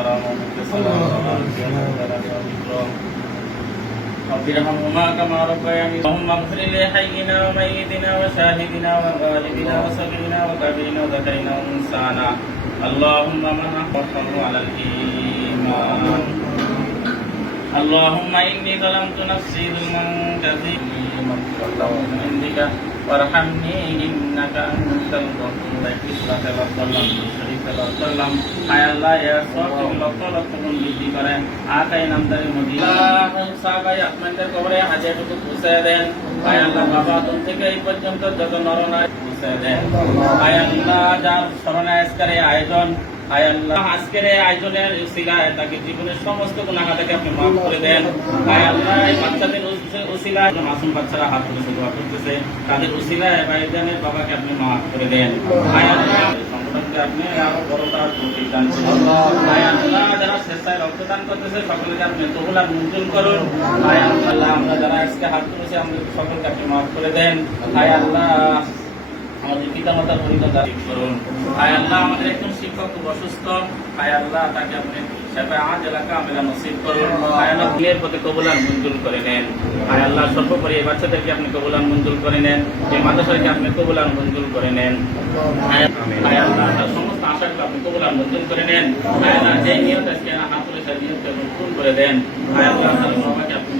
حرام ومتصلا رب ارحمهما كما ربياني اللهم اغفر لحينا وميتنا وشاهدنا وغائبنا وصغيرنا وكبيرنا وذكرنا وانثانا اللهم من احببته على الايمان اللهم اني ظلمت نفسي ظلما كثيرا من عندك وارحمني انك انت الغفور الرحيم হায় আল্লাহ ইয়া সব লক্ষ লক্ষ বৃদ্ধি করে আকাই নামদারি মদিনা সাহাবাই আপনাদের কবরে হাজারটুকু পৌঁছায় দেন হায় আল্লাহ বাবা আদম থেকে এই পর্যন্ত যত নরনারী পৌঁছায় দেন হায় আল্লাহ যার স্মরণে আজকের এই আয়োজন হায় আল্লাহ আজকের এই আয়োজনের উসিলায় তাকে জীবনের সমস্ত গুনাহ থেকে আপনি মাফ করে দেন হায় আল্লাহ এই বাচ্চাদের উসিলায় মাসুম বাচ্চারা হাত তুলে দোয়া করতেছে তাদের উসিলায় ভাইজানের বাবাকে আপনি মাফ করে দেন হায় আল্লাহ আপনি আরো বড়টার তৌফিক দান করুন হায় আল্লাহ যারা স্বেচ্ছায় রক্তদান করতেছে সকলকে আপনি কবুল আর মঞ্জুর করুন হায় আল্লাহ আমরা যারা আজকে হাত তুলেছি আমাদের সকলকে আপনি মাফ করে দেন হায় আল্লাহ আমাদের পিতা মাতার পরিবার দাবি করুন হায় আল্লাহ আমাদের একজন শিক্ষক খুব অসুস্থ হায় আল্লাহ তাকে আপনি শাফাআত এলাকা আমরা নসিব করুন হায় আল্লাহ দিলের প্রতি কবুল আর মঞ্জুর করে নেন হায় আল্লাহ সর্বোপরি এই বাচ্চাদেরকে আপনি কবুল আর মঞ্জুর করে নেন এই মাদ্রাসাকে আপনি কবুল আর মঞ্জুর করে নেন হায় আল্লাহ তার সমস্ত আশাগুলো আপনি কবুল আর মঞ্জুর করে নেন হায় আল্লাহ যে নিয়ত আজকে হাত তুলে সেই নিয়তকে পূরণ করে দেন হায় আল্লাহ তার বাবাকে আপনি